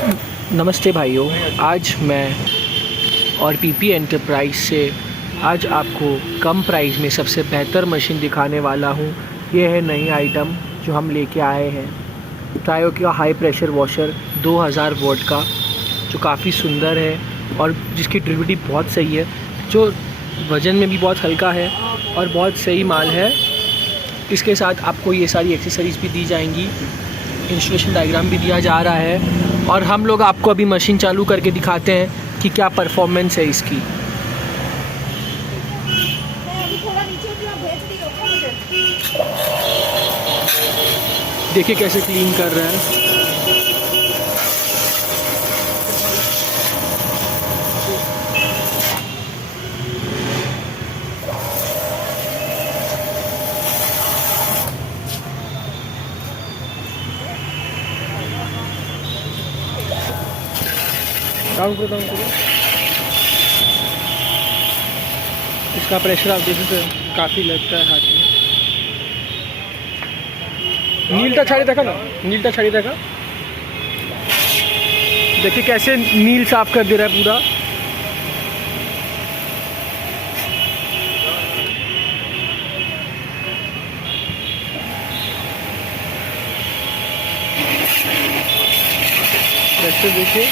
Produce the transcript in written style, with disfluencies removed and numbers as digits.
नमस्ते भाइयों, आज मैं और पीपी एंटरप्राइज से आज आपको कम प्राइस में सबसे बेहतर मशीन दिखाने वाला हूँ। ये है नई आइटम जो हम लेके आए हैं, ट्रायो का हाई प्रेशर वॉशर 2000 वॉट का, जो काफ़ी सुंदर है और जिसकी ड्यूरेबिलिटी बहुत सही है, जो वज़न में भी बहुत हल्का है और बहुत सही माल है। इसके साथ आपको ये सारी एक्सेसरीज़ भी दी जाएंगी, इंस्टॉलेशन डायग्राम भी दिया जा रहा है और हम लोग आपको अभी मशीन चालू करके दिखाते हैं कि क्या परफॉर्मेंस है इसकी। देखिए कैसे क्लीन कर रहा है। डाउन करो, डाउन करो। इसका प्रेशर आप देख सकते हैं, काफ़ी लगता है हाथ में। नीलटा छाड़ी देखा ना, नीलटा छाड़ी देखा। देखिए कैसे नील साफ कर दे रहा है पूरा। प्रेशर देखिए।